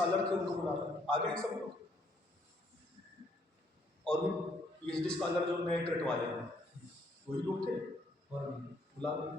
Scholar थे उनको बुला रहा है, आ गए सब लोग, और भी पीएचडी स्कॉलर जो नए कटवाए हैं वही लोग थे और बुला रहे।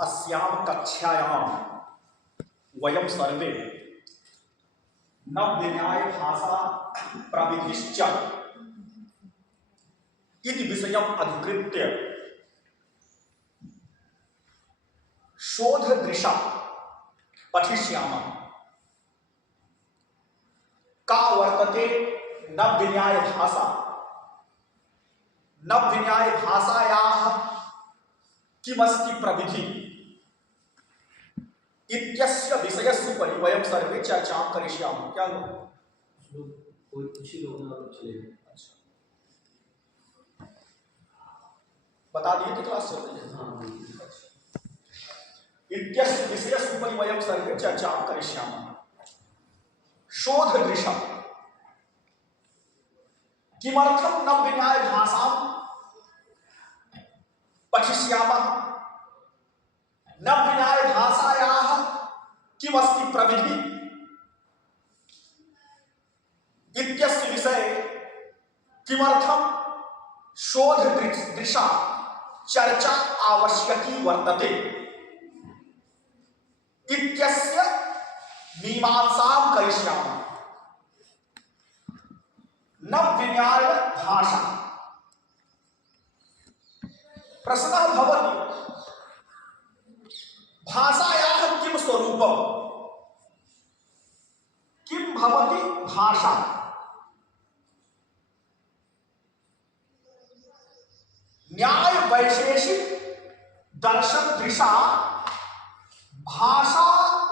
अस्याम कक्षायाम वयम सर्वे नवविन्याय भाषा प्रविधिश्च इति विषयम् अधिकृत्य शोधदृशा पठिष्यामः। का वर्तते नवविन्याय भाषा, नवविन्याय भाषायाः किमस्ति प्रविधि इत्यस्य विषयस्योपरि वयं सर्वे चर्चां करिष्यामः। क्या लो कोई कुछ ही लोग ना चलेगा। अच्छा, बता दिए थे क्लास चल रही है। हाँ, इत्यस्य विषयस्योपरि वयं सर्वे चर्चां करिष्यामः। शोधदृशा किमर्थं नवविन्याय भाषां पठिष्यामः, नवविन्याय भाषायाः किमस्ति प्रविधि इत्यस्य विषये किमर्थं शोधदृशा चर्चा आवश्यकी वर्तते इत्यस्य मीमांसां करिष्यामः। नवविन्याय भाषा प्रश्नः भवति भाषायाः किं स्वरूपं, किं भवति भाषा। न्याय वैशेषिक दर्शन दृशा भाषा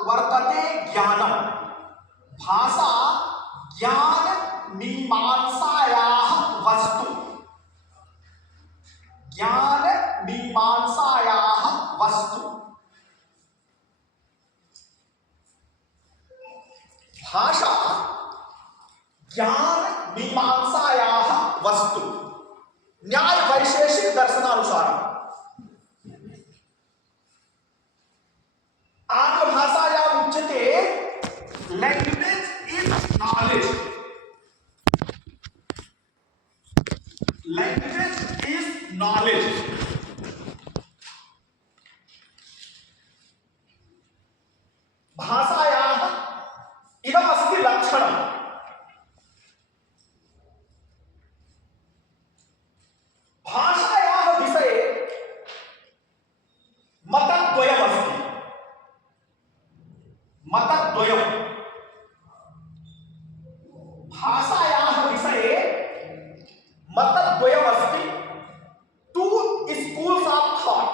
वर्तते ज्ञानम, भाषा ज्ञान मीमांसायाः वस्तु, ज्ञान मीमांसायाः वस्तु। भाषा ज्ञान मीमांसायाः वस्तु न्याय वैशेषिक दर्शनानुसार। आंग्ल भाषाया उच्यते language is knowledge, language is knowledge. भाषायाः इदमस्ति लक्षणम्। भाषायाः विषये मतद्वयमस्ति, मतद्वयम्। भाषायाः विषये मतद्वयमस्ति। Two schools of thought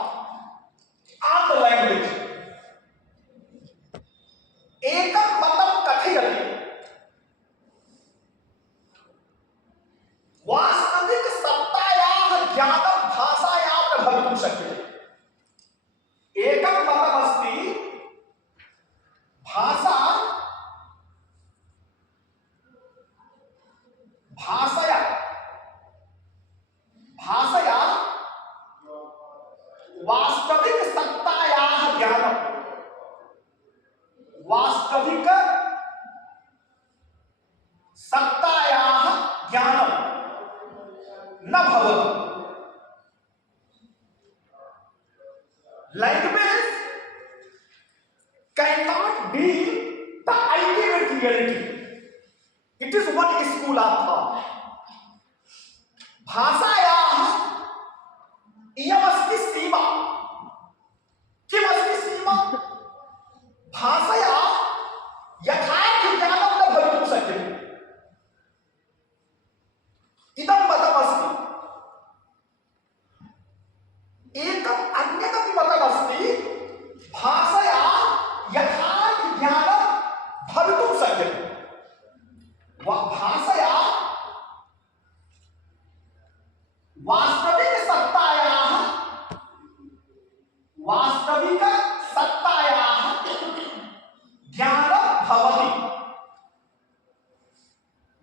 on the language. एकं मतं कथयति वास्तविक सत्तायाः ज्ञानं भाषायां न भवितुं शक्यते। एकं मतमस्ति भाषा, भाषया भाषया वास्तविक सत्तायाः ज्ञानं, वास्तविक सत्तायाः ज्ञानं न भवति। Language cannot be the ultimate reality. It is one school of thought. भाषायाः इयमस्ति सीमा। किमस्ति सीमा? भाषया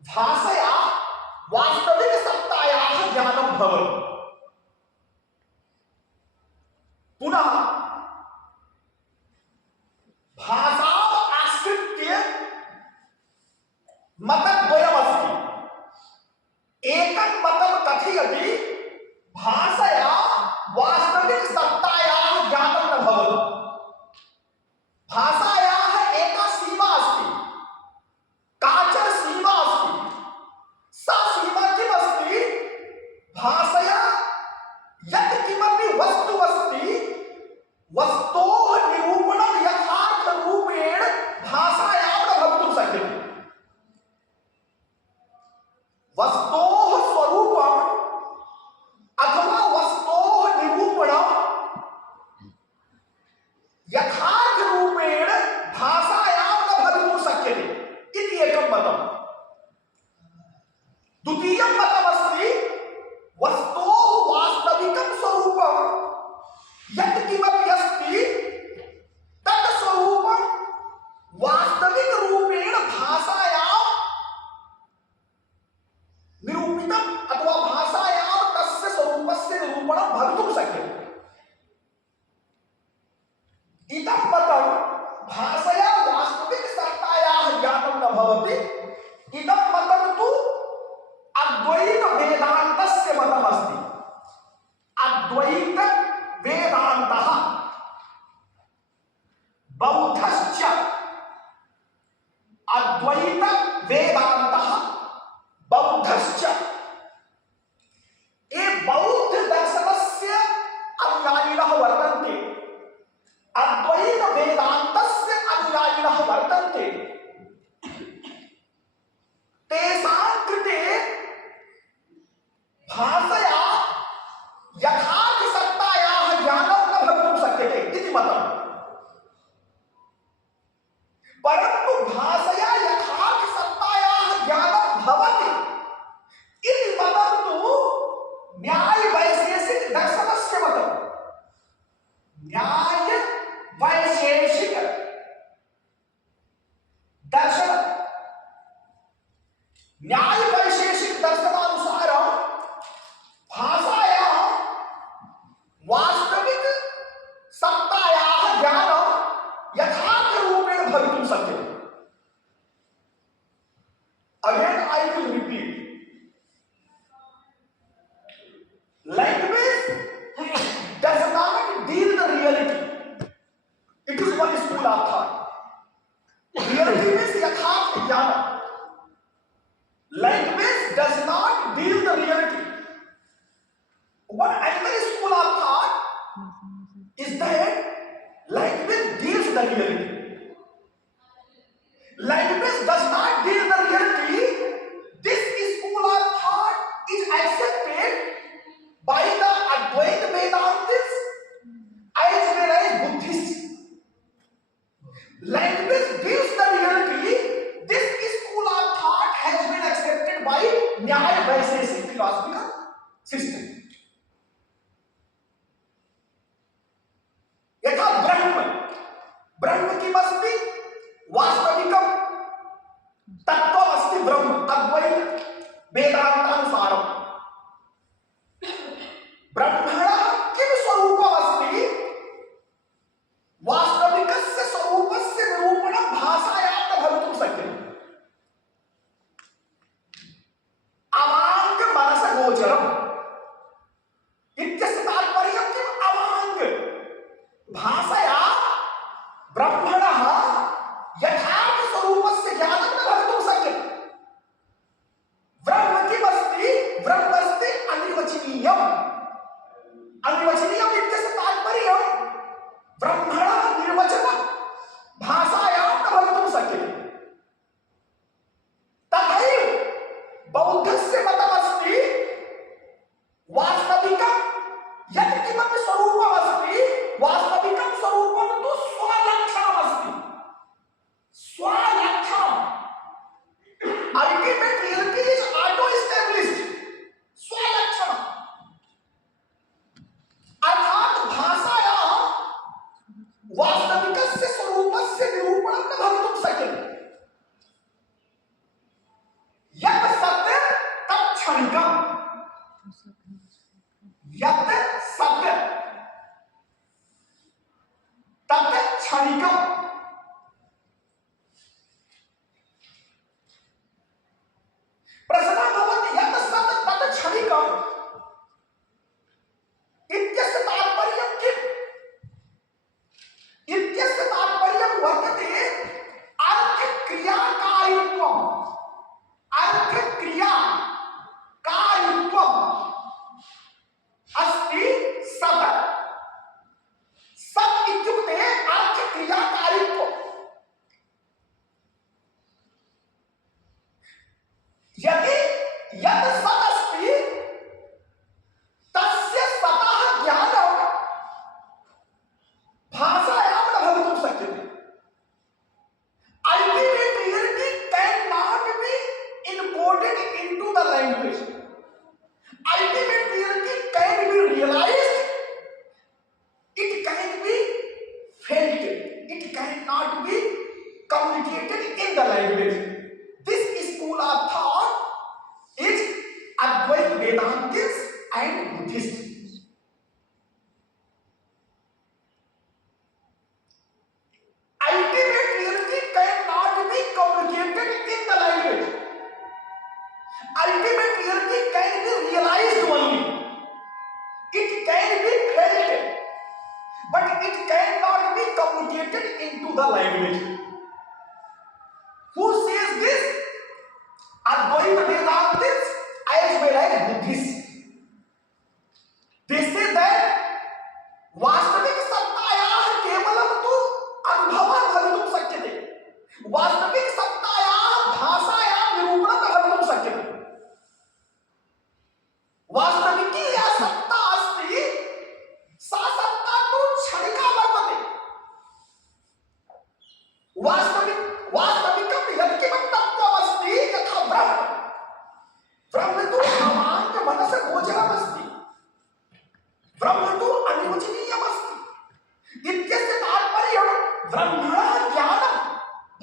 भाषया वास्तविक सत्तायाः ज्ञानं भवति। पुनः भाषाम् आश्रित्य मतद्वयमस्ति। एकं मतं कथयति भाषया वास्तविक सत्तायाः ज्ञानं न भवति। भाषायाः एका सीमा अस्ति, काचन सीमा अस्ति। सा सीमा किमस्ति? भाषया यत् किमपि वस्तु अस्ति वस्तोः निरूपणं यथार्थरूपेण भाषायां न भवितुं शक्यते। वस्तोः स्वरूपम् अथवा वस्तोः निरूपणं यथार्थरूपेण भाषायां न भवितुं शक्यते इति एकं मतम्। द्वितीयं मतमस्ति वस्तोः वास्तविकं स्वरूपं यत् किमपि अस्ति तत् स्वरूपं वास्तविकरूपेण भाषायां निरूपितम् अथवा भाषायां तस्य स्वरूपस्य निरूपणं भवितुं शक्यते। इदं मतं भाषया वास्तविकसत्तायाः ज्ञानं न भवति। इदं मतं तु अद्वैत वेदान्तस्य मतमस्ति। अद्वैत वेदान्तः बौद्धश्च अद्वैत वेदान्तः बौद्धश्च ये बौद्ध दर्शनस्य अनुयायिनः वर्तन्ते, अद्वैत वेदान्तस्य अनुयायिनः वर्तन्ते। तेषां कृते भाषया यथार्थसत्तायाः ज्ञानं न भवितुं शक्यते इति मतम्। परन्तु भाषया यथार्थसत्तायाः ज्ञानं भवति इति मतं तु न्यायवैशेषिक दर्शनस्य मतम्। न्यायवैशेषिक दर्शन न्यायवैशेषिक दर्शनानुसारं भाषायां वास्तविक सत्तायाः ज्ञानं यथार्थरूपेण भवितुं शक्यते। Again I will repeat. Language does not deal the reality. It is one school of thought. Reality means यथार्थ ज्ञान. Language does not deal the reality. One another school of thought is that language deals the reality. Language does not deal the reality. This school of thought is accepted by the Advaita Vedantis as well as Buddhists. Language deals the reality. This school of thought has been accepted by Nyaya Vaisheshik philosophical system. यथा ब्रह्म किमस्ति? वास्तविकं तत्त्वमस्ति ब्रह्म अद्वैत वेदान्तानुसारम्। ब्रह्मणः किं स्वरूपमस्ति? वास्तविकस्य स्वरूपस्य निरूपणं भाषायां न भवितुं शक्यते। अवाङ्ग मनसगोचरम् इत्यस्य तात्पर्यं किम्? अवाङ्ग भाषया ब्रह्मणः यथार्थ स्वरूपस्य ज्ञानं न भवितुं शक्यते। ब्रह्म किमस्ति? ब्रह्मस्ति अनिर्वचनीयम्। अनिर्वचनीयम् इत्यस्य तात्पर्यं ब्रह्मणः निर्वचनं भाषायां न भवितुं शक्यते। तथैव बौद्धस्य मतमस्ति वास्तविकं यत् किमपि स्वरूपमस्ति वास्तविकं स्वरूपं तु स्वलक्षणमस्ति। स्वलक्षणम् ultimate reality is auto established. स्वलक्षणम् अर्थात भाषायां वास्तविकस्य स्वरूपस्य निरूपणं न भवितुं शक्यते। यत् क्षणिकम, यत् सत् तत् क्षणिकम। प्रश्नः भवति यत् सत् तत् क्षणिकम इत्यस्य तात्पर्यं किम्? इत्यस्य तात्पर्यं वर्तते अर्थक्रियाकारित्वम्, अर्थक्रियाकारित्वम् अस्ति सत्। सत् इत्युक्ते अर्थक्रियाकारित्वम्। यदि यत् सत् अस्ति तस्य सतः ज्ञानं भाषायां न भवितुं शक्यते। Ultimate reality cannot be encoded into the language. Ultimate reality can be realized, it can be felt, it cannot be communicated in the language. This school of thought is Advaita Vedantis and Buddhists. Ultimate reality cannot be communicated in the language. Ultimate reality can be realized only. It can be felt, but it cannot be communicated into the language. Who says this? Advaita Vedantis as well as Buddhists. They say that वास्तविक सत्तायाः केवलं तु अनुभवः भवितुं शक्यते, वास्तविक सत्तायाः भाषायां निरूपणं न भवितुं शक्यते। वास्तविकी या सत्ता अस्ति सा सत्ता तु क्षणिका वर्तते। वास्तविकं यत्किमपि तत्त्वमस्ति यथा ब्रह्म, ब्रह्म तु अवाङ्ग मनसगोचरमस्ति, ब्रह्म तु अनिर्वचनीयमस्ति। इत्यस्य तात्पर्यं ब्रह्मणः ज्ञानं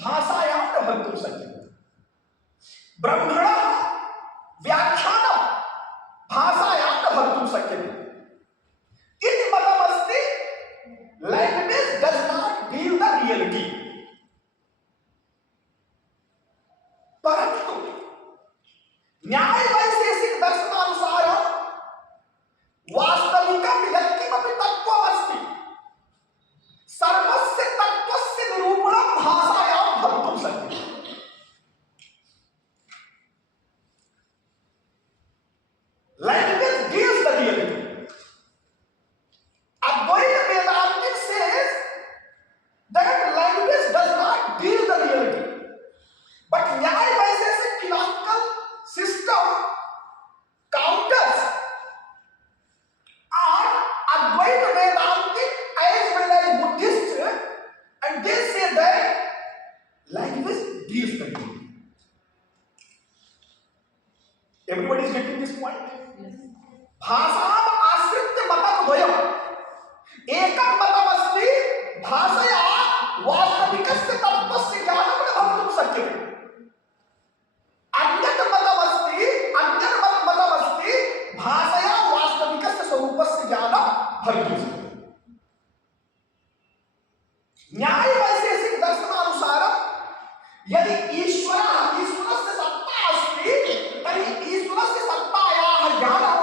भाषायां न भवितुं शक्यते, ब्रह्मणः व्याख्यानं भाषायां न भवितुं शक्यते। इति मतमस्ति language does not deal the reality. परंतु न्याय वैशेषिक दर्शनानुसारं वास्तविकं यत्किमपि तत्त्वमस्ति सर्वस्य तत्त्वस्य निरूपणं भाषायां भवितुं शक्यते। Language deals the reality. Advaita Vedanta says that language does not deal the reality, but Nyaya Vaisheshik philosophical system counters on Advaita Vedanta as well as Buddhists, and they say that language deals the reality. Everybody is getting this point? भाषाम् आश्रित्य मतद्वयम्, एकं मतमस्ति भाषया वास्तविकस्य तत्त्वस्य ज्ञानं न भवितुं शक्यते। अन्यत् मतमस्ति भाषया वास्तविकस्य स्वरूपस्य ज्ञानं भवितुं शक्यते। न्याय वैशेषिक दर्शनानुसारं यदि ईश्वरस्य सत्ता अस्ति तर्हि ईश्वरस्य सत्तायाः ज्ञानं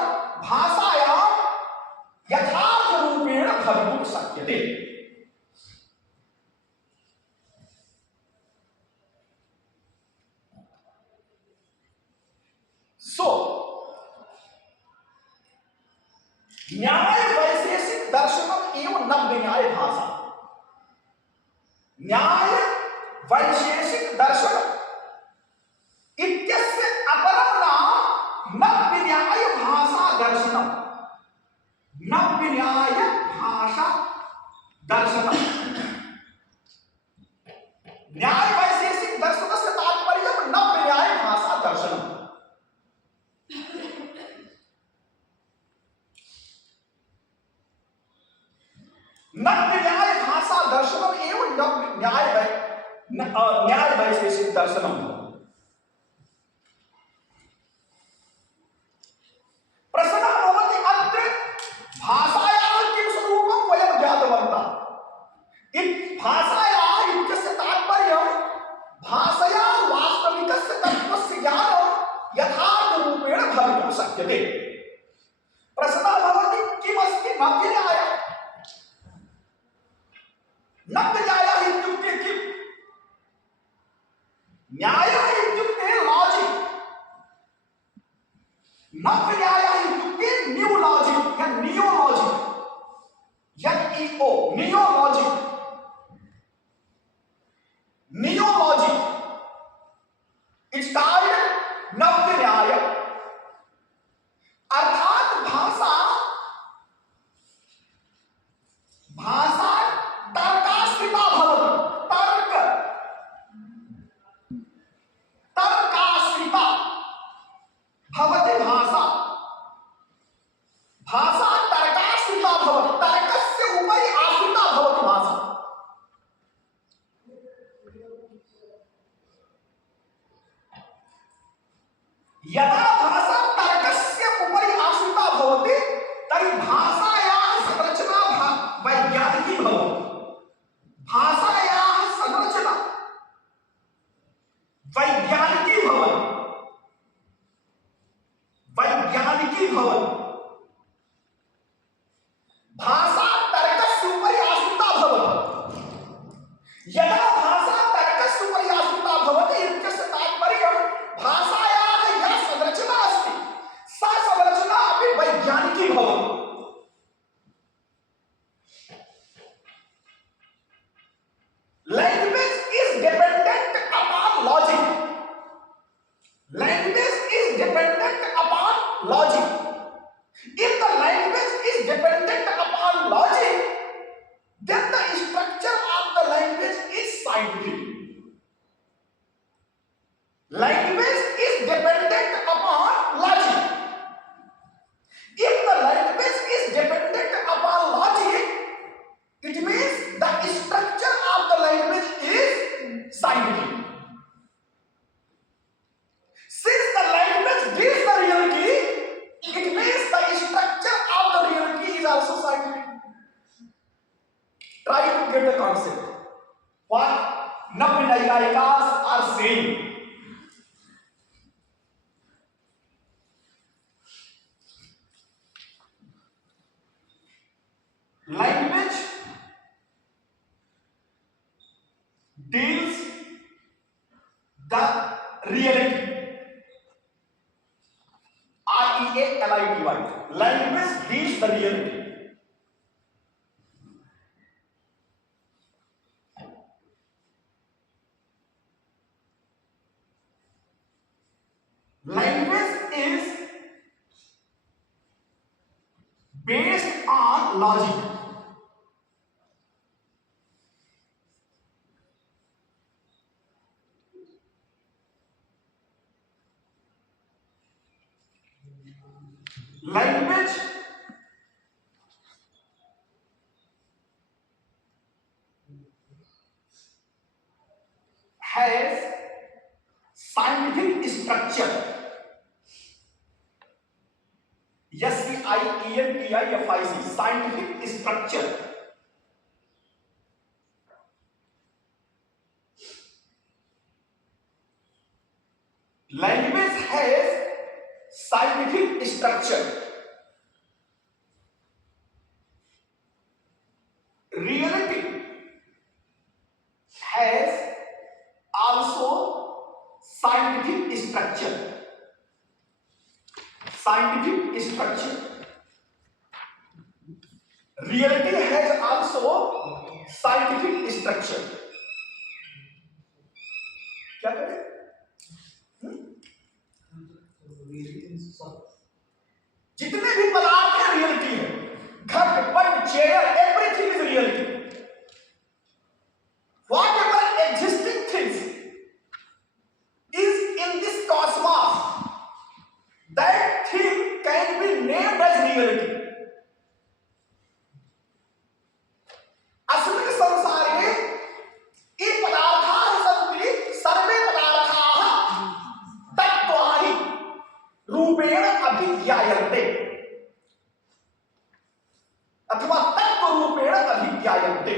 भाषायां यथार्थरूपेण भवितुं शक्यते। सो न्याय वैशेषिक दर्शनम एवं नव्य न्याय भाषा, न्याय वैशेषिक दर्शन इत्यस्य अपरं नाम नव्य न्याय भाषा दर्शनम, नव्य न्याय भाषा दर्शनम। न्याय वैशेषिक दर्शनस्य तात्पर्यं नव्य न्याय भाषा दर्शनम। नव्य न्याय भाषा दर्शनम एवं नव्य न्याय वैशेषिक दर्शनम। नव्यन्यायः इत्युक्ते न्यू लॉजिक या neo logic, NEO neo logic, neo logic it's called Navya Nyaya. अर्थात भाषा भाषा तर्काश्रिता भवति, तर्काश्रिता भवति भाषा, भाषा तर्काश्रिता भवति, तर्कस्य उपरि आश्रिता भवति भाषा। यदा भाषा तर्कस्य उपरि आश्रिता भवति तर्हि भाषायाः संरचना वैज्ञानिकी भवति, भाषायाः संरचना वैज्ञानिकी भवति, वैज्ञानिकी भवति। भाषा तर्कस्य उपरि आश्रिता भवति। यदा भाषा तर्कस्य उपरि आश्रिता भवति इत्यस्य तात्पर्यं भाषायाः या संरचना अस्ति सा संरचना अपि वैज्ञानिकी भवति। Language is dependent upon logic. Language is dependent upon logic. If the language is dependent upon logic, then the structure of the language is scientific. Language is dependent upon logic. If the language is dependent upon logic, it means the structure of the language is scientific. Since the language gives the reality, it means the structure of the reality is also scientific. Try to get the concept. What Navyanyayikas are saying. Language deals the reality. REALITY. Language deals the reality. Language is based on logic. Language has scientific structure. SCIENTIFIC, scientific structure. Language has scientific structure. Reality has also scientific structure. Scientific structure. Reality has also scientific structure. क्या करें? जितने भी पदार्थ हैं reality है, घट पट chair everything is reality. Whatever existing things is in this cosmos, that thing can be named as reality. अस्मिन् संसारे ये पदार्थाः सन्ति, सर्वे पदार्थाः तत्त्वानि रूपेण अभिज्ञायन्ते अथवा तत्त्वरूपेण अभिज्ञायन्ते.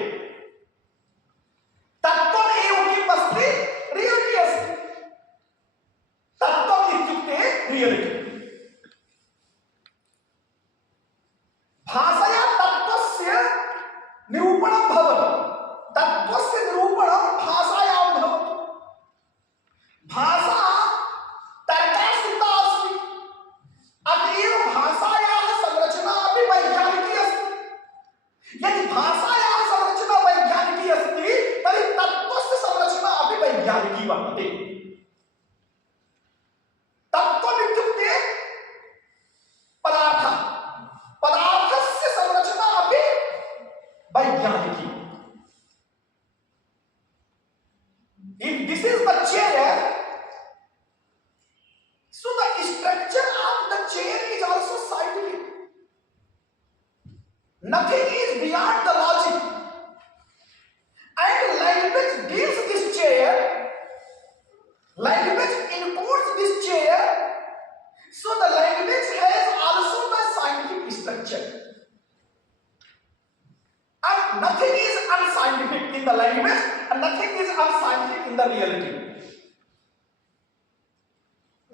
तत्त्वम् एव किम् अस्ति? रियलिटी अस्ति. तत्त्वम् इत्युक्ते रियलिटी. भाषया तत्त्वस्य निरूपणं भवति. तत्त्वस्य निरूपणं भाषायां भवति. भाषा तर्काश्रिता अस्ति. scientific. Nothing is beyond the logic. And language deals this chair, language encodes this chair, so the language has also the scientific structure. And nothing is unscientific in the language, and nothing is unscientific in the reality.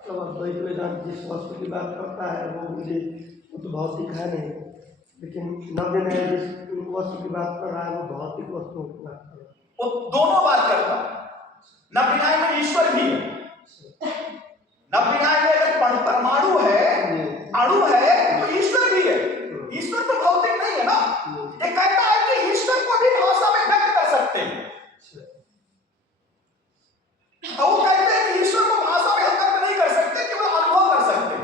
अब अद्वैत वेदांत जिस वस्तु की बात करता है वो तो भौतिक है नहीं, लेकिन नव्य न्याय जिस वस्तु की बात कर रहा है वो भौतिक वस्तुओं की बात कर रहा है। वो दोनों बात करता है। नव्य न्याय में ईश्वर भी है। नव्य न्याय में अगर परमाणु है, अणु है, तो ईश्वर भी है। ईश्वर तो भौतिक नहीं है ना। ये कहता है कि ईश्वर को भी भाषा में व्यक्त कर सकते हैं। तो वो कहते हैं कि ईश्वर को भाषा में हम व्यक्त नहीं कर सकते, केवल अनुभव कर सकते हैं।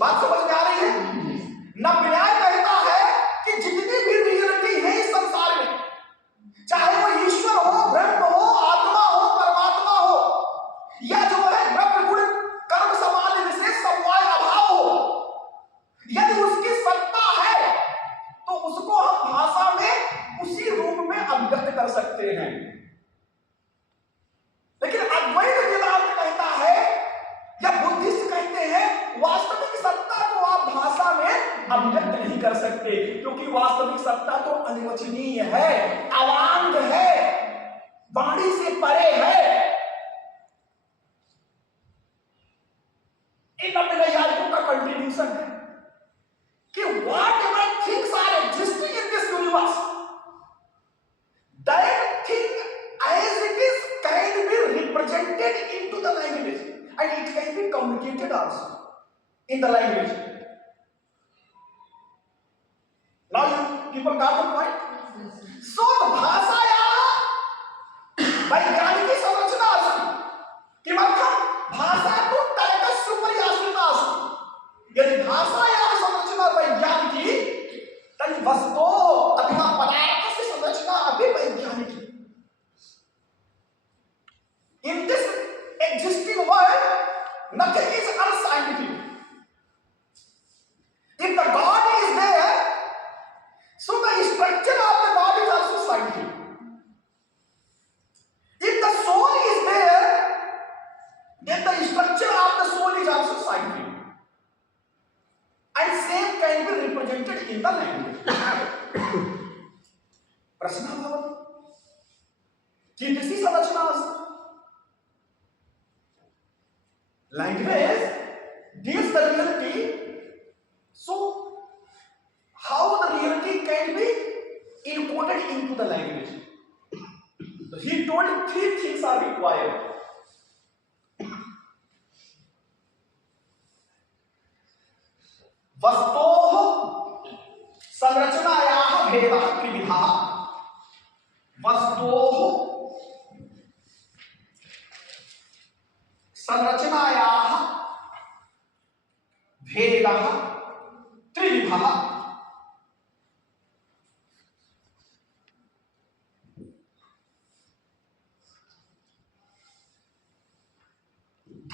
बात समझ में आ रही है? नव्य न्याय कहता है कि जितनी भी रियलिटी है इस संसार में, चाहे वो ईश्वर हो, ब्रह्म हो, आत्मा हो, परमात्मा हो, या जो है ब्रह्म गुण कर्म समाधि विशेष समवाय अभाव हो, यदि उसकी सत्ता है तो उसको हम भाषा में उसी रूप में अभिव्यक्त कर सकते हैं। लेकिन अद्वैत वेदांत कहता है या बुद्धिस्ट कहते हैं वास्तविक सत्ता को आप भाषा में अभिव्यक्त नहीं कर सकते, क्योंकि वास्तविक सत्ता तो अनिर्वचनीय है, अवांग है, वाणी से परे है। इन अपने यादों का कंट्रीब्यूशन है कि whatever things are existing in this universe, that thing as it is can be represented into the language and it can be communicated also in the language. Now you people got the point? So भाषायाः वैज्ञानिकी संरचना अस्ति। किमर्थं? भाषा तु तर्कस्य उपरि आश्रिता अस्ति। यदि भाषायाः संरचना वैज्ञानिकी, तर्हि वस्तोः अथवा पदार्थस्य संरचना अपि वैज्ञानिकी। In this existing world, nothing is unscientific. If the God is there, so the structure of the God is also scientific. If the soul is there, then the structure of the soul is also scientific. And same can be represented in the language. प्रश्न भवति कीदृशी संरचना अस्ति? Language deals the reality, so how the reality can be encoded into the language? So he told three things are required. वस्तोः संरचनायाः भेदः त्रिविधः। वस्तोः संरचनायाः भेदः त्रिविधः।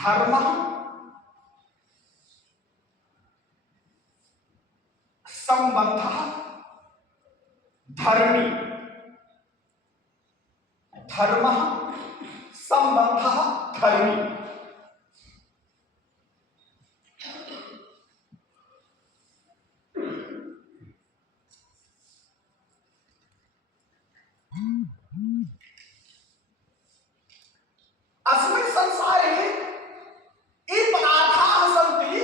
धर्मः, संबंधः, धर्मी। धर्मः, संबंधः, धर्मी। अस्मिन् संसारे ये पदार्थाः सन्ति।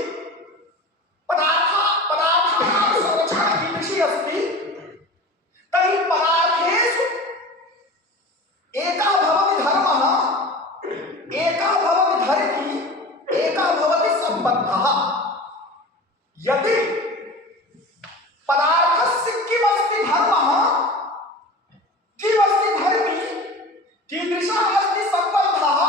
पदार्थानां संरचना कीदृशी अस्ति? तर्हि पदार्थेषु एकः भवति धर्मः, एकः भवति धर्मी, एकः भवति सम्बन्धः। यदि पदार्थस्य किमस्ति धर्मः, किमस्ति धर्मी, कीदृशः अस्ति सम्बन्धः,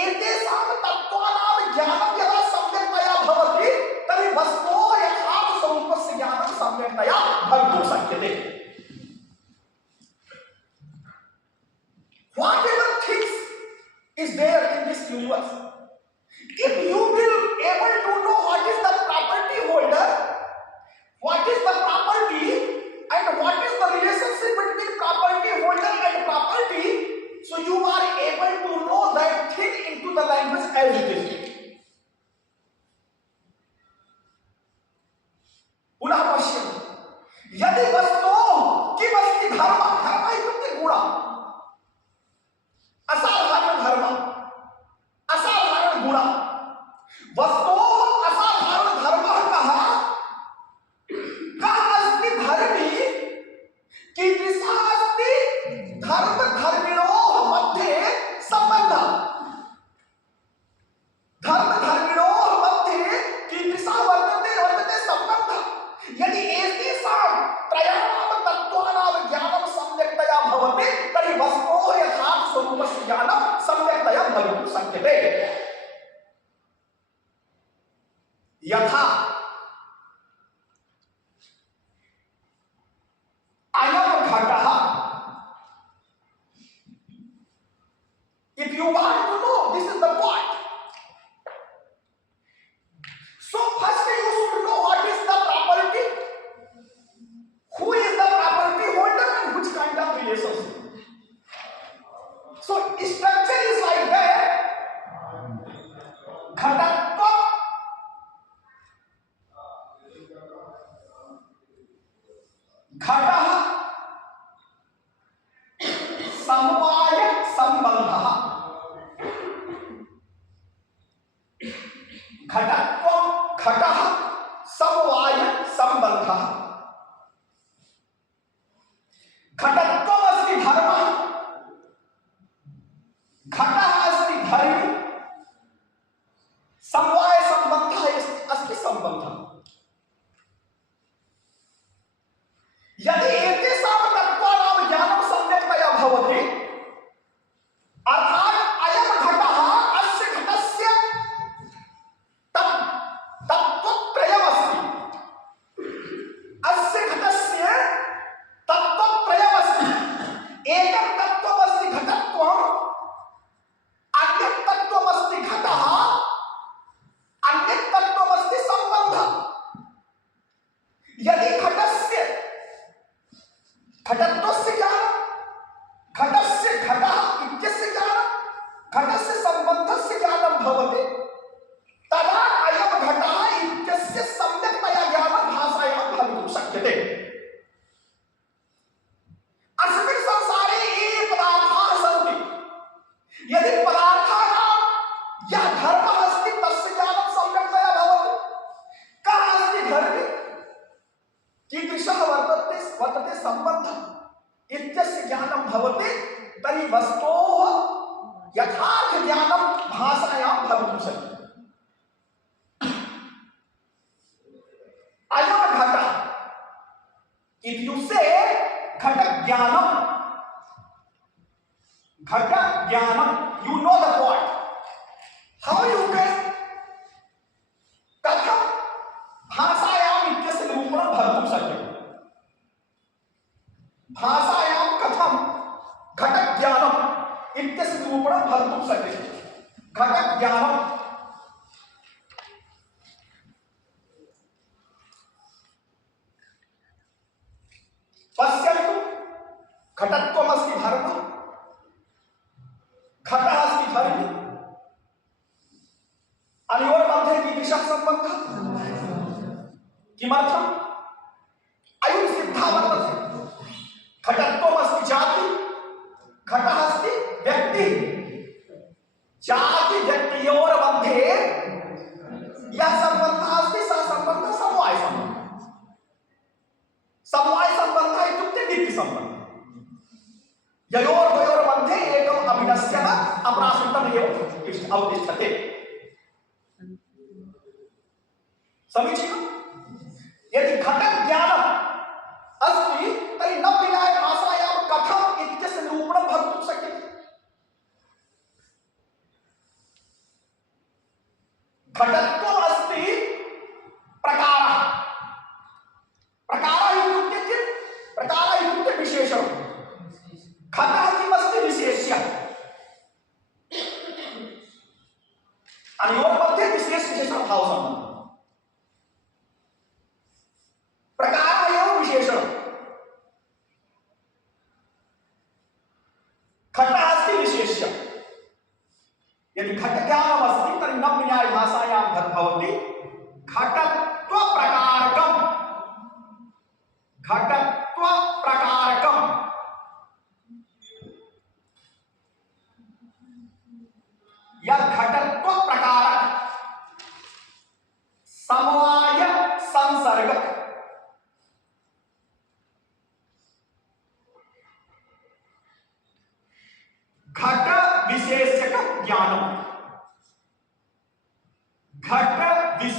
एतेषां तत्त्वानां ज्ञानं यदा सम्यक्तया भवति तर्हि वस्तोः यथार्थस्वरूपस्य ज्ञानं सम्यक्तया भवितुं शक्यते। Whatever things is there in this universe, if you will able to know what is the property and what is the relationship between property holder and property, so you are able to know that thing into the language as it is. पुनः पश्यन्, यदि वस्तोः किमस्ति धर्म, धर्म इत्युक्ते गुण, असाधारण धर्म, असाधारण गुण, वस्तोः असाधारण धर्मः कः अस्ति धर्मी, कीदृशः अस्ति धर्म धर्मिणोः मध्ये सम्बन्धः, धर्म धर्मिणोः मध्ये कीदृशः वर्तते सम्बन्धः। यदि एतेषां त्रयाणां तत्त्वानां ज्ञानं सम्यक्तया भवति तर्हि वस्तोः यथार्थ स्वरूपस्य ज्ञानं सम्यक्तया भवितुं शक्यते। यथा अयं घटः, if you want to know, this is the point. So first you should know what is the property, who is the property holder, and which kind of relationship. So structure is like that. घटत्व, घटः, समवाय संबंधः, घटत्वं घटः समवाय संबंधः, घटत्वम् अस्ति धर्मः, घटः अस्ति धर्मी, समवाय संबंधः अस्ति संबंधः। यदि एतेषां तत्त्वानां ज्ञानं सम्यक्तया भवति, अर्थात् अयं घटः अस्य घटस्य तत्त्वत्रयमस्ति, अस्य घटस्य तत्त्वत्रयमस्ति, एकं तत्त्वमस्ति घटत्वम्, अन्यं तत्त्वमस्ति घटः, अन्यं तत्त्वमस्ति सम्बन्धः। यदि घटस्य घटत्वस्य ज्ञानं, घटस्य घटः इत्यस्य ज्ञानं, घटस्य सम्बन्धस्य ज्ञानं भवति, तदा अयं घटः इत्यस्य सम्यक्तया ज्ञानं भाषायां भवितुं शक्यते। अस्मिन् संसारे ये पदार्थाः सन्ति, यदि पदार्थानां यः धर्मः अस्ति तस्य ज्ञानं सम्यक्तया भवति, कः अस्ति धर्मी, कीदृशः वर्तते सम्बन्धः इत्यस्य ज्ञानं भवति, तर्हि वस्तोः यथार्थ ज्ञानं भाषायां भवितुं शक्यते। अयं घटः, if you say घट ज्ञानम, घट ज्ञानम, you know the point. How you can, कथं भाषायाम् इत्यस्य निरूपणं भवितुं शक्यते। भाषायां कथं घट ज्ञानम् इत्यस्य निरूपणं भवितुं शक्यते। घट ज्ञानम् पश्यन्तु, घटत्वमस्ति धर्मः, घटः अस्ति धर्मी, अनयोर्मध्ये कीदृशः सम्बन्धः? किमर्थम्? अयं सिद्धः वर्तते। घटत्वमस्ति जाति, घटः अस्ति व्यक्ति, जाति व्यक्तयोर्मध्ये यः सम्बन्धः अस्ति सः सम्बन्धः समवाय सम्बन्धः। समवाय संबंध इत्युक्ते नित्य संबंध, ययोर्द्वयोर्मध्ये एकम् अभिनश्यः अप्राश्रितम् एव अवतिष्ठते। समीचीनम्? यदि घट ज्ञानम् अस्ति तर्हि न विना भाषायां कथम् इत्यस्य निरूपणं भवितुं शक्यते। घटत्वम् अस्ति प्रकारः, प्रकारः इत्युक्ते किम्? प्रकारः इत्युक्ते विशेषः। घटः किमस्ति? विशेष्यः। अनयोर्मध्ये विशेष विशेषणभावसम्बन्धः। प्रकार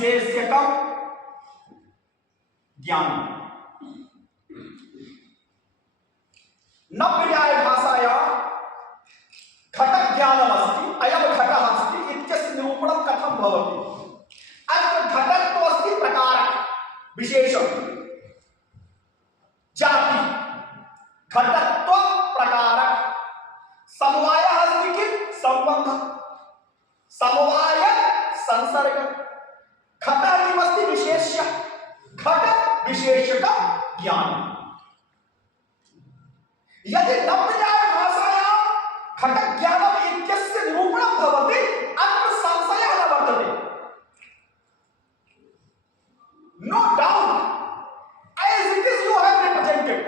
विशेष्यकम ज्ञानम। नव्यन्याय भाषाया घट ज्ञानमस्ति, अयम घटः अस्ति इत्यस्य निरूपणं कथं भवति? अत्र घटत्व अस्ति प्रकारक विशेषण जाति, घटत्व प्रकारक समवायः अस्ति किं संबंध, समवाय संसर्ग, घटः किमस्ति विशेष्य, घट विशेष्यकं ज्ञानम्। यदि नव्यन्याय भाषायां घट ज्ञानम् इत्यस्य निरूपणं भवति अत्र संशयः न वर्तते। No doubt, as it is you have represented,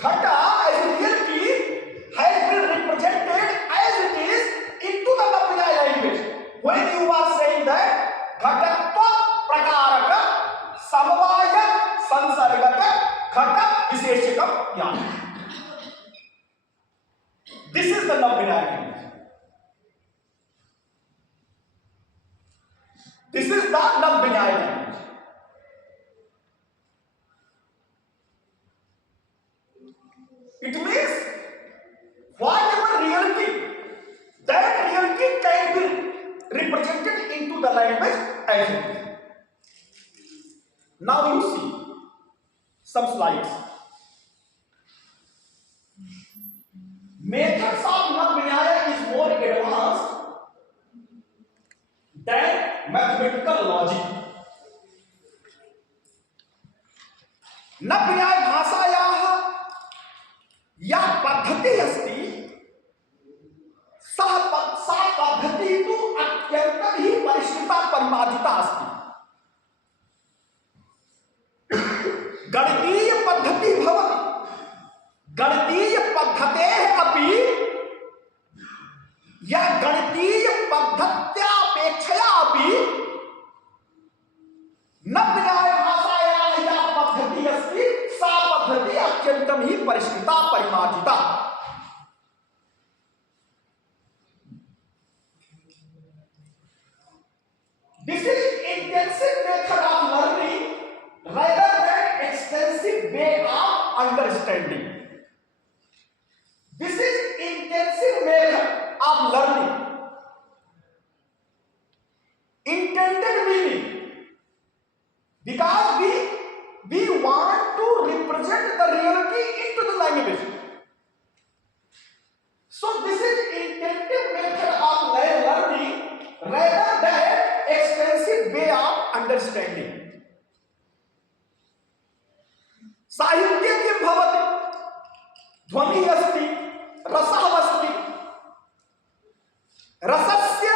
Ghata as a reality has been represented as it is into the Navya language. When you are saying that Ghatatva Prakaraka Samavaya Sansargaka Ghata Visheshakam Jnana. This is the Navya language. This is the Navya language. It means whatever reality, that reality can be represented into the language as it is. Now you see some slides. Methods of Navya is more advanced than mathematical logic. नव्या भाषायाः या पद्धति अस्ति सा पद्धति तु अत्यन्तं हि परिष्कृता परिमार्जिता अस्ति। गणितीय पद्धति भवति, गणितीय पद्धतेः अपि या गणितीय पद्धत्यापेक्षया अपि नव्या भाषायाः या पद्धति अस्ति सा पद्धति अत्यन्तं हि परिष्कृता परिमार्जिता। This is intensive method of learning rather than extensive way of understanding. This is intensive method of learning. Intended meaning, because we want to represent the reality into the language. So this is intensive method of learning rather than extensive way of understanding. साहित्य किं भवति? ध्वनि अस्ति, रसः अस्ति, रसस्य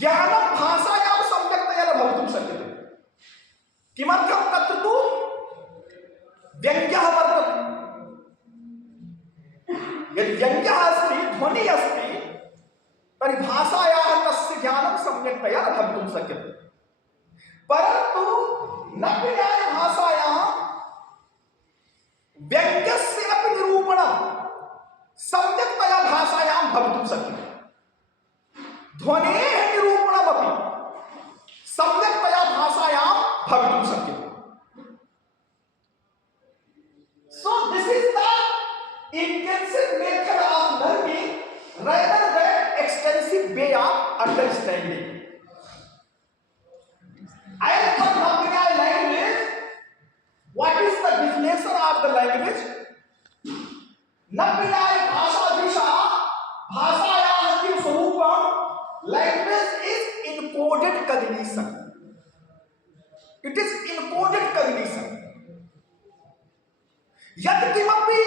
ज्ञानं भाषायां सम्यक्तया न भवितुं शक्यते। किमर्थं? तत्र तु व्यङ्ग्यः वर्तते। यदि व्यङ्ग्यः अस्ति, ध्वनिः अस्ति, तर्हि भाषायाः तस्य ज्ञानं सम्यक्तया न भवितुं शक्यते। परन्तु नव्या भाषायाः व्यङ्ग्यस्य अपि निरूपणं सम्यक्तया भाषायां भवितुं शक्यते। ध्वनेः निरूपणमपि सम्यक्तया भाषायां भवितुं शक्यते। So this is the intensive method of learning rather than extensive way of understanding. As for Navya language, what is the definition of the language? Navya भाषादिशा भाषायाः किं स्वरूपं? Language is encoded cognition. It is encoded cognition. यत् किमपि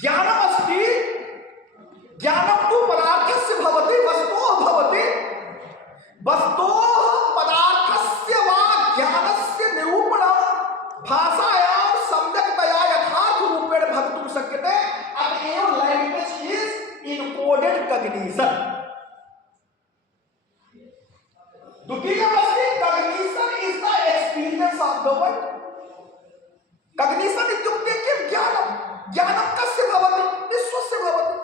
ज्ञानमस्ति, ज्ञानं तु पदार्थस्य भवति, वस्तोः भवति, वस्तोः पदार्थस्य वा ज्ञानस्य निरूपणं भाषायां सम्यक्तया यथार्थरूपेण भवितुं शक्यते। अतएव लैंग्वेज इज इनकोडेड कॉग्निशन। द्वितीयमस्ति cognition is the experience of the world. Cognition इत्युक्ते किं? ज्ञानं। ज्ञानं कस्य भवति? विश्वस्य भवति।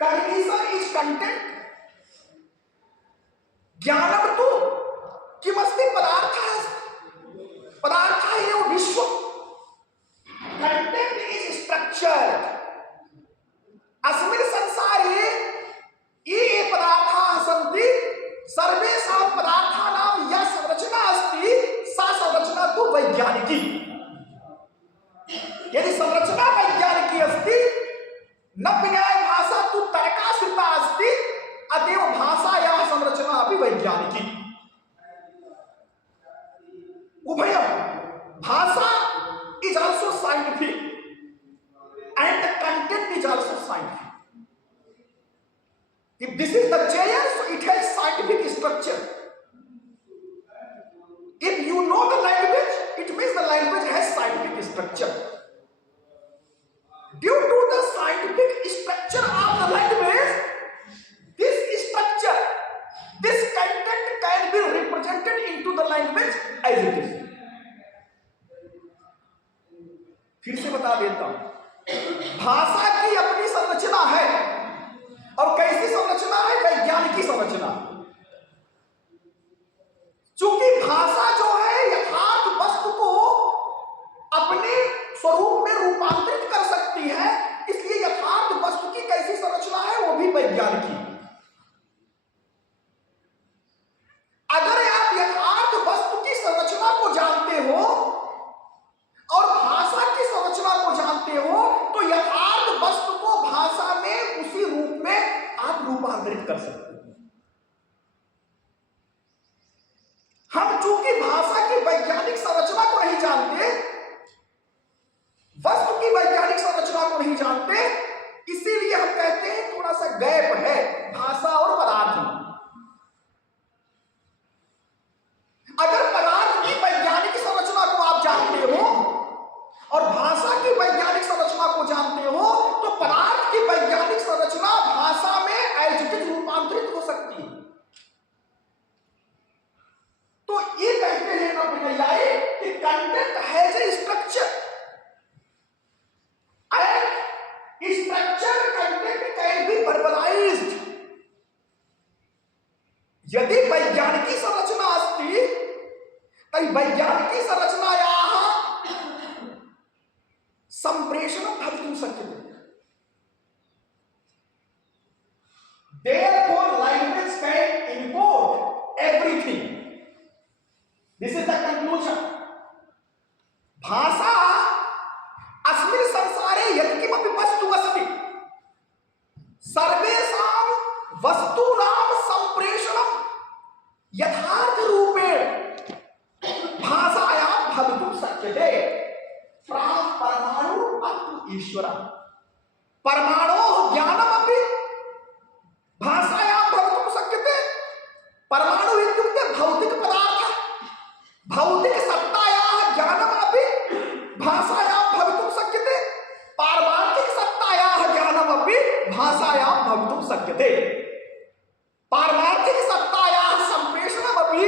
Cognition is content. ज्ञानम तु किमस्ति पदार्थः पदार्थः एव विश्व कंटेंट इज स्ट्रक्चर्ड अस्मिन् संसारे ये पदार्थाः सन्ति सर्वेषां पदार्थानां या संरचना अस्ति सा संरचना तु वैज्ञानिकी यदि संरचना वैज्ञानिकी अस्ति न विज्ञाय भाषा तु तर्काश्रिता अस्ति अतएव भाषायाः संरचना अपि वैज्ञानिकी उभयं भाषा is also scientific and the content is also scientific. If this is the chair, so it has scientific structure. If you know the language, it means the language has scientific structure. Due to the scientific structure of the language, this structure, this content can be represented into the language as it is. फिर से बता देता हूं, भाषा की अपनी संरचना है और कैसी संरचना है? वैज्ञानिकी संरचना। चूंकि भाषा जो है यथार्थ वस्तु को अपने स्वरूप में रूपांतरित कर सकती है, इसलिए यथार्थ वस्तु की कैसी संरचना है वो भी वैज्ञानिकी। अगर आप यथार्थ वस्तु की संरचना को जानते हो और भाषा की संरचना को जानते हो तो यथार्थ वस्तु को भाषा में उसी रूप में आप रूपांतरित कर सकते हो। हम चूंकि भाषा की वैज्ञानिक संरचना को नहीं जानते, वस्तु की वैज्ञानिक संरचना को नहीं जानते, इसीलिए हम कहते हैं थोड़ा सा गैप है भाषा और पदार्थ में। अगर पदार्थ की वैज्ञानिक संरचना को आप जानते हो और भाषा की वैज्ञानिक संरचना को जानते हो तो पदार्थ की वैज्ञानिक संरचना भाषा में एडजेक्टिव रूपांतरित हो सकती है। तो ये कहते हैं ना विनयाई कि content has a structure and structure content can be verbalised. यदि वैज्ञानिकी संरचना अस्ति तर्हि वैज्ञानिकी संरचनायाः संप्रेषणं भवितुं शक्यते। Therefore, language can encode everything. This is the conclusion. भाषा अस्मिन् संसारे यत्किमपि वस्तु अस्ति सर्वेषां वस्तूनां संप्रेषणं यथार्थ रूपेण भाषायां भवितुं शक्यते। फ्राम परमाणु अप टू ईश्वर परमाणु ज्ञानमपि भाषायां भवितुं शक्यते। परमाणु इत्युक्ते भौतिक पदार्थ, भौतिक सत्तायाः ज्ञानमपि भाषायां भवितुं शक्यते। पारमार्थिक सत्तायाः ज्ञानमपि भाषायां भवितुं शक्यते। पारमार्थिक सत्तायाः सम्प्रेषणमपि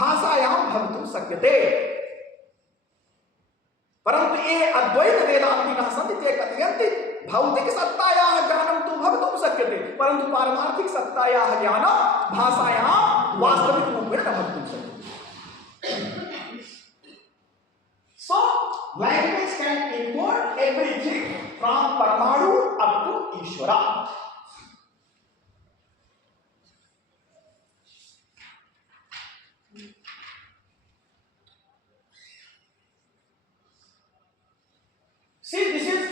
भाषायां भवितुं शक्यते। परंतु ये अद्वैत वेदांतिनः सन्ति ते कथयन्ति भौतिक सत्तायाः ज्ञानं तु भवितुं शक्यते परंतु पारमार्थिक सत्तायाः ज्ञानं भाषायां वास्तविक रूपेण न भवितुं शक्यते। So language can encode everything from Paramanu up to Ishvara. See, this is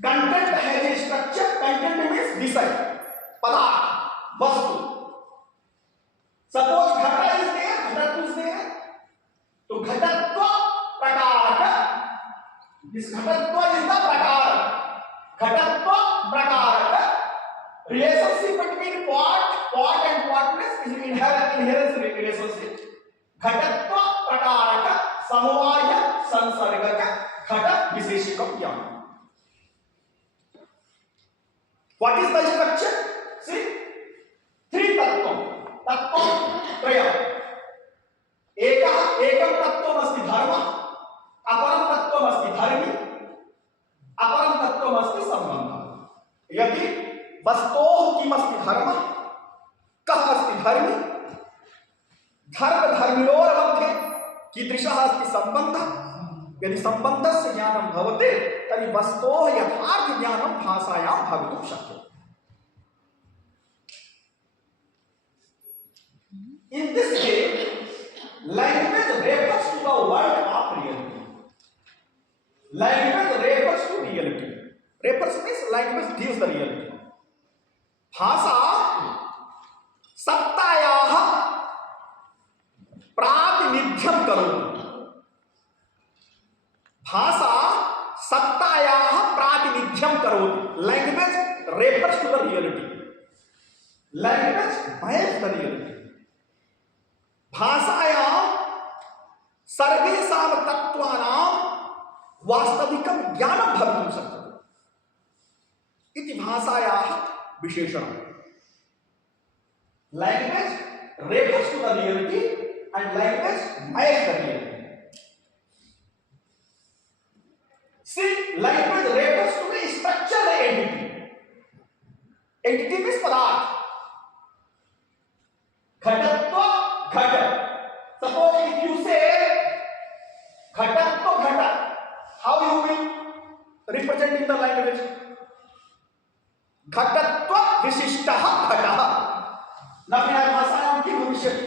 content has a structure. Content means विषय, पदार्थ, वस्तु. Suppose घट is there, घटत्व is there. तो घटत्व प्रकार. This घटत्व is the प्रकार. घटत्व प्रकार. Relationship between part and partness is inherent relationship. घटत्व प्रकार समवाय संसर्गक घट विशेषिकम ज्ञान. What is the structure? See, three tattvam. Tattvam traya. एकम तत्त्वम् अस्ति धर्म, अपरम तत्त्वम् अस्ति धर्मी, अपरम तत्त्वम् अस्ति संबंधः. यदि वस्तोः किमस्ति धर्मः, कः धर्मी धर्म धर्मिणोर्मध्ये कीदृशः अस्ति सम्बन्धः। यदि सम्बन्धस्य ज्ञानं भवति तर्हि वस्तोः यथार्थ ज्ञानं भाषायां भवितुं शक्यते। In this way, language refers to the world of reality. Language refers to reality. Refers means language gives the reality. भाषा सत्तायाः प्रातिनिध्यं करोति। भाषा सत्तायाः प्रातिनिध्यं करोति। Language refers to the reality. Language bears the reality. भाषायां सर्वेषां तत्त्वानां वास्तविकं ज्ञानं भवितुं शक्यते इति भाषायाः विशेषणम्। Language refers to the reality and language bears the reality. See, language refers to the structural entity. Entity means पदार्थ। घटत्व घट। Suppose if you say घटत्व घट, how you will represent in the language? घटत्व विशिष्टः घटः। नव्या भाषायां किं भविष्यति?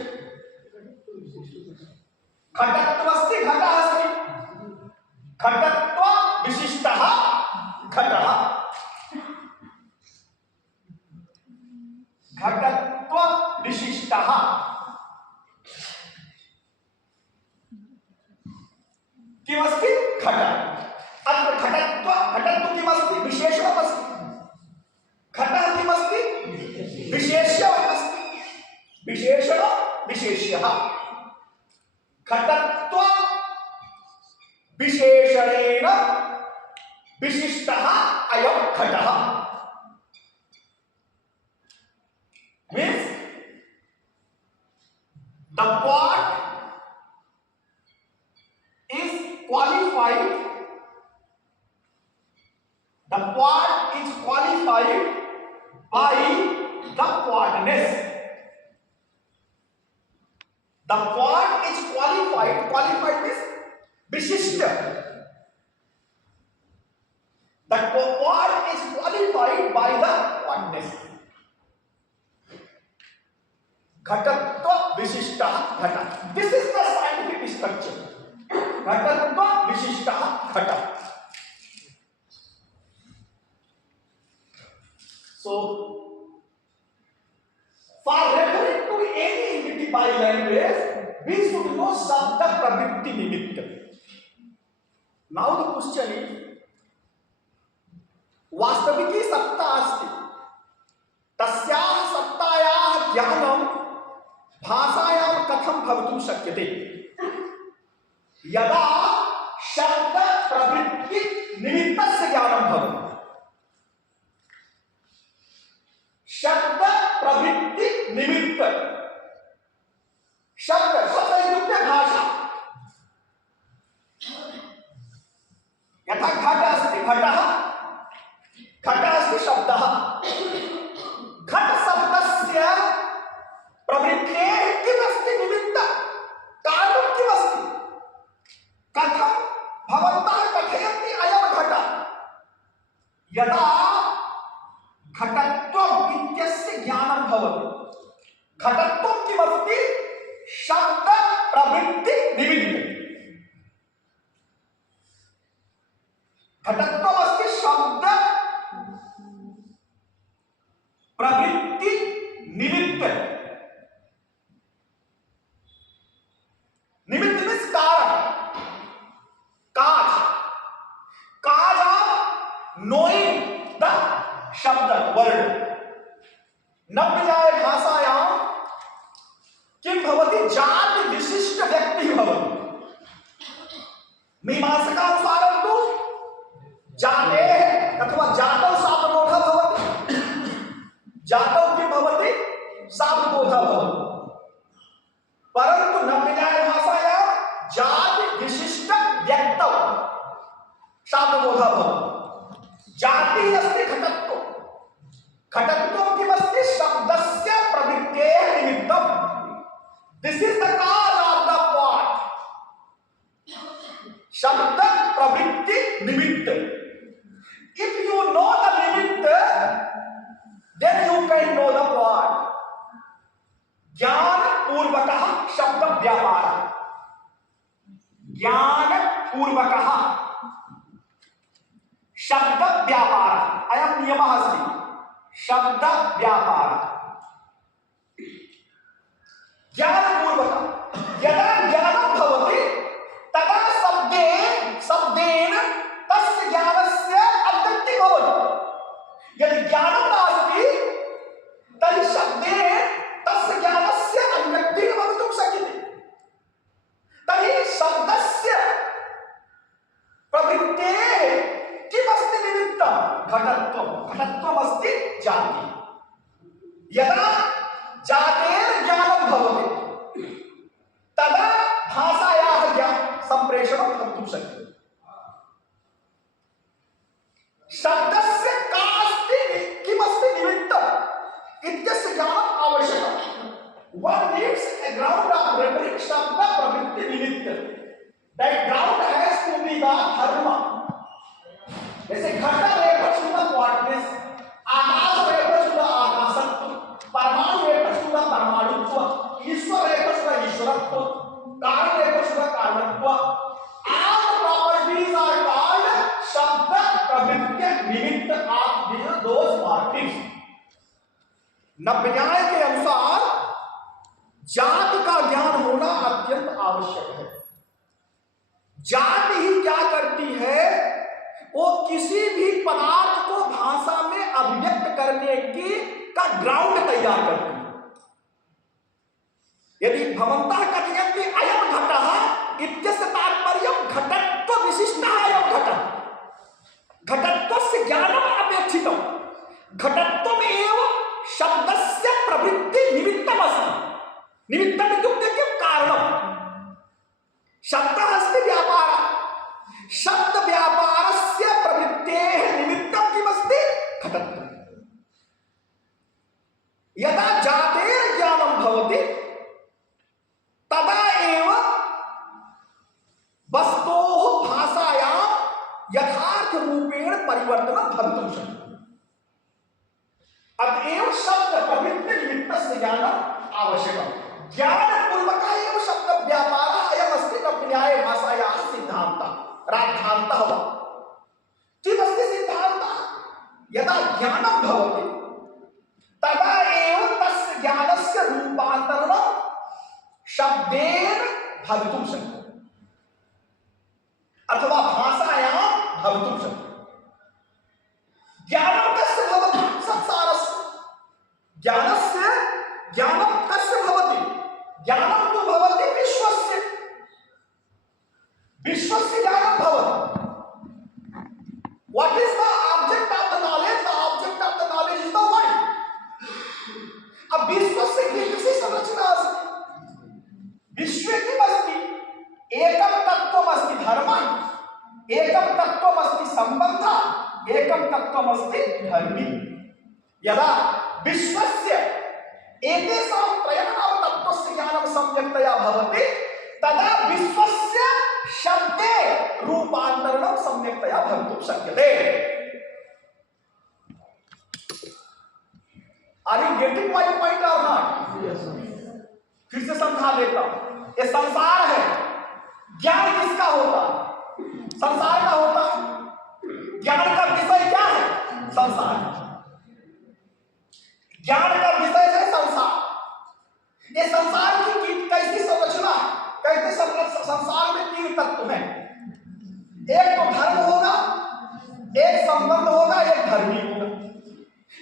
घटत्वस्य घटः अस्ति। घटत्व विशिष्टः घटः। घटत्व विशिष्टः किमस्ति? घट। अत्र घटत्व किमस्ति? विशेषणमस्ति। घटः किमस्ति? विशेष्यमस्ति। विशेषण विशेष्यः। घटत्व विशेषणेन विशिष्टः अयं घटः। Means the part is qualified. The part is qualified by the partness. The part is qualified. Qualified means विशिष्ट. The part is qualified by the partness. घटत्व विशिष्टः घट. This is the scientific structure. घटत्व विशिष्टः घट. So, for referring to any entity by language, we should know शब्द प्रवृत्ति निमित्त. Now the question is, वास्तविकी सत्ता अस्ति. तस्याः सत्तायाः ज्ञानं भाषायां कथं भवितुं शक्यते? यदा शब्द प्रवृत्ति निमित्तस्य ज्ञानं भवति. शब्द प्रवृत्ति निमित्त. शब्द इत्युक्ते भाषा. यथा घट अस्ति घटः, घट अस्ति शब्दः. घट शब्दस्य प्रवृत्तेः किमस्ति निमित्त? कारणं किमस्ति? कथं भवन्तः कथयन्ति अयं घटः? यदा घटत्वम् इत्यस्य ज्ञानं भवति. घटत्वं किमस्ति? शब्द प्रवृत्ति निमित्त. घटत्वमस्ति शब्द प्रवृत्ति निमित्त. निमित्त मीन्स कारण. cause of knowing the शब्द वर्ड. नव्याय भाषायां किं भवति? जाति विशिष्ट व्यक्ति भवति. मीमांसकानुसारं तु जातेः अथवा जातौ शाब्दबोधः भवति. जातौ किं भवति? शाब्दबोधः भवति. परन्तु नव्याय भाषायां जाति विशिष्ट व्यक्तौ शाब्दबोधः भवति. जातिः अस्ति घटत्वम्. घटत्वं किमस्ति? शब्दस्य प्रवृत्तेः निमित्तं कैन नो द वर्ड। ज्ञान पूर्वकः शब्द व्यापार, ज्ञान पूर्वकः शब्द व्यापार, अयं नियमः अस्ति। शब्द व्यापार ज्ञानपूर्वक यदा ज्ञानं भवति तदा शब्देन तस्य ज्ञानस्य अभिव्यक्तिः भवति। यदि ज्ञानं नास्ति तर्हि शब्देन तस्य ज्ञानस्य अभिव्यक्तिः भवितुं शक्यते। तर्हि शब्दस्य प्रवृत्तेः किमस्ति निमित्तं? घटत्वं। घटत्वमस्ति जाति। यदा जातेर ज्ञानं भवति तदा भाषायाः संप्रेषणं कर्तुं शक्यते। शब्दस्य किमस्ति निमित्तम् इत्यस्य ज्ञानम् आवश्यकम्। One needs a ground of reference शब्द प्रवृत्ति निमित्त। That ground has to be the dharma. जैसे घट refers to the whatness, Akash refers to the आकाशत्व, परमाणु refers to the परमाणुत्व, Ishwar refers to the ईश्वरत्व, कारण refers to the कारणत्व। All properties are called शब्द प्रवृत्ति निमित्त of those properties। नव्याय के अनुसार जाति का ज्ञान होना अत्यंत आवश्यक है। जाति ही क्या करती है? वो किसी भी पदार्थ को भाषा में अभिव्यक्त करने की का ग्राउंड तैयार करती है। यदि भवन्तः कथयन्ति अयं घटः इत्यस्य तात्पर्यं घटत्व विशिष्टः अयं घटः। घटत्वस्य ज्ञानम् अपेक्षितं। घटत्वमेव शब्दस्य प्रवृत्ति निमित्तमस्ति। निमित्तम् इत्युक्ते किं? कारणम्। शब्दः अस्ति व्यापारः। शब्द व्यापारस्य प्रवृत्तेः निमित्तं किमस्ति? घटत्वम्। यदा जातेर ज्ञानं भवति तदा एव वस्तोः भाषायां यथार्थ रूपेण परिवर्तनं भवितुं शक्यते। अतएव शब्द प्रवृत्ति निमित्तस्य ज्ञानम् आवश्यकम्। ज्ञानपूर्वकः एव शब्द व्यापारः अयमस्ति नव्याय भाषायाः सिद्धान्तः राद्धान्तः वा। किमस्ति सिद्धान्तः? यदा ज्ञानं भवति तदा एव तस्य ज्ञानस्य रूपान्तरणं शब्देन भवितुं शक्यते अथवा भाषायां भवितुं शक्यते। ज्ञानं कस्य भवति? संसारस्य। ज्ञानं कस्य भवति? ज्ञानं तु भवति विश्वस्य। विश्वस्य ज्ञानं भवति। What is the object of the knowledge? The object of the knowledge is the mind. अब विश्वस्य किसी संरचना अस्ति। विश्वे किमस्ति? एकं तत्त्वमस्ति धर्मः, एकं तत्त्वमस्ति सम्बन्धः, एकं तत्त्वमस्ति धर्मी। यदा विश्वस्य एतेषां त्रयाणां तत्त्वस्य ज्ञानं सम्यक्तया भवति तदा विश्वस्य शब्दे रूपान्तरणं सम्यक्तया भवितुं शक्यते। Are you getting my point or not? फिर से समझा देता हूं। ये संसार है। ज्ञान किसका होता? संसार का होता। ज्ञान का विषय क्या है? संसार। ज्ञान का विषय है संसार। ये संसार की कैसी संरचना है? कहते संसार में तीन तत्व हैं। एक तो धर्म होगा, एक संबंध होगा, एक धर्मी होगा।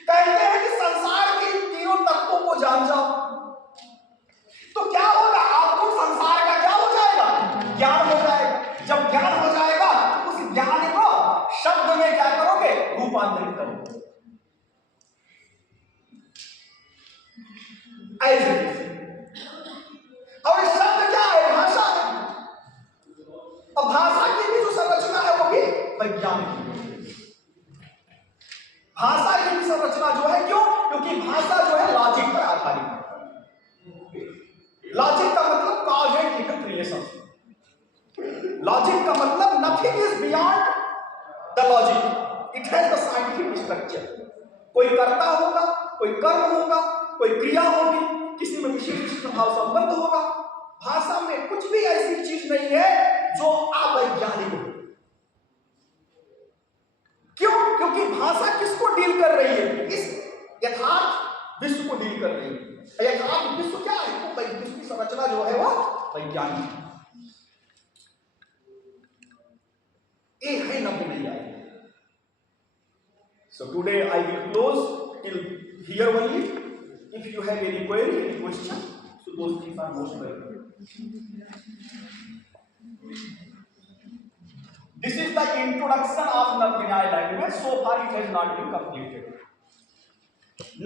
कहते हैं कि संसार के तीनों तत्वों को जान जाओ तो क्या होगा? आपको संसार का क्या हो जाएगा? ज्ञान हो जाएगा। जब ज्ञान हो जाएगा तो उस ज्ञान को शब्द में क्या करोगे? रूपांतरित करोगे। ऐसे और शब्द क्या है? भाषा है। और भाषा की भी जो संरचना है वो भी वैज्ञानिक है। भाषा की भी संरचना जो है, क्यों? क्योंकि भाषा जो है लॉजिक पर आधारित है। लॉजिक का मतलब cause and effect relation. Logic का मतलब nothing is beyond the logic, it has the scientific structure. कोई करता होगा कोई कर्म होगा, कोई क्रिया होगी, किसी में विशेष भाव संबंध होगा। भाषा में कुछ भी ऐसी चीज नहीं है जो अवैज्ञानिक हो। क्यों? क्योंकि भाषा किसको डील कर रही है? इस यथार्थ विश्व को डील कर रही है। यथार्थ विश्व क्या है? तो विश्व की संरचना जो है वो वैज्ञानिक है। ये है नव्य न्याय। So today I will close till here only. If you have any query, any question, so those things are most welcome. This is the introduction of Navya Nyaya language. So far it has not been completed.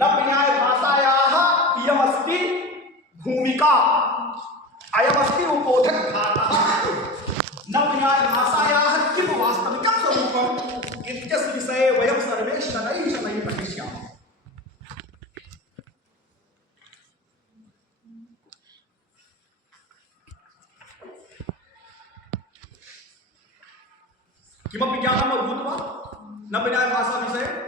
Navya Nyaya भाषायाः इयम् अस्ति भूमिका, अयम् अस्ति उपोधक घातः। नव्य न्याय भाषायाः किं वास्तविकं स्वरूपम् इत्यस्य विषये वयं सर्वे शनैः शनैः पठिष्यामः। किमपि ज्ञानम् अभूत् वा नव्य न्याय भाषा विषये?